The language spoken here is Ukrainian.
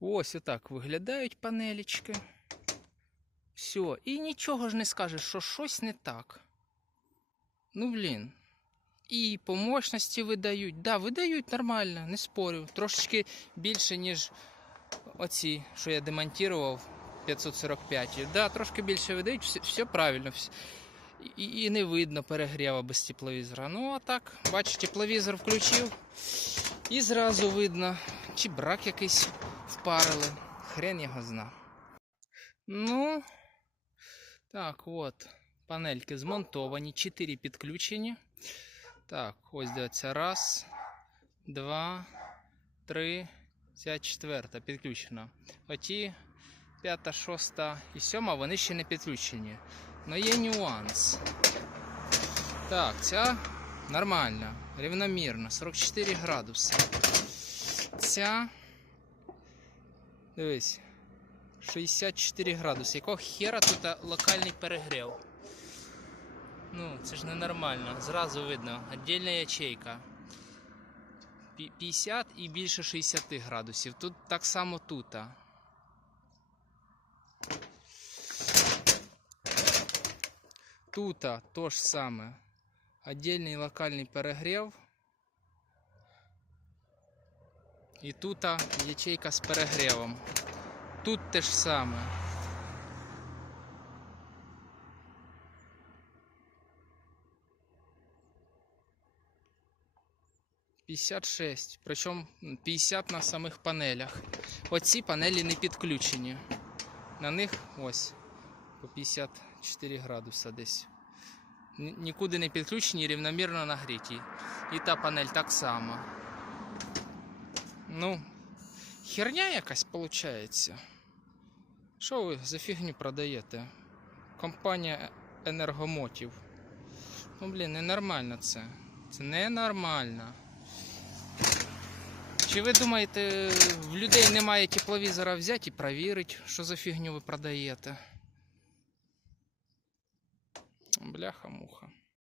Ось отак виглядають панелічки. Все, і нічого ж не скажеш, що щось не так. Ну, блін. І по мощності видають. Да, видають нормально, не спорю. Трошечки більше, ніж оці, що я демонтував 545. Да, трошки більше видають, все, все правильно. І, і не видно перегріва без тепловізора. Ну, а так, бачиш, тепловізор включив, і зразу видно, чи брак якийсь впарили. Хрен його зна. Ну, так, от. Панельки змонтовані, 4 підключені. Так, ось дивіться. Раз, два, три, ця четверта підключена. Оті п'ята, шоста і сьома, вони ще не підключені. Но є нюанс. Так, ця нормальна, рівномірна, 44 градуси. Ця. Дивись. 64 градуси. Якого хера тут локальний перегрів? Ну, це ж ненормально. Зразу видно. Отдельна ячейка. 50 і більше 60 градусів. Тут так само тут. Тут то ж саме. Отдельний локальний перегрів. І тут ячейка з перегрівом. Тут те ж саме. П'ятдесят шесть. Причому м, 50 на самих панелях. Оці панелі не підключені. На них ось по 54 градуса десь. Нікуди не підключені, рівномірно нагріті. І та панель так само. Ну, херня якась виходить. Що ви за фігню продаєте? Компанія Енергомотів. Ну, блін, ненормально це. Це ненормально. Чи ви думаєте, в людей немає тепловізора взяти і перевірити, що за фігню ви продаєте? Бляха-муха.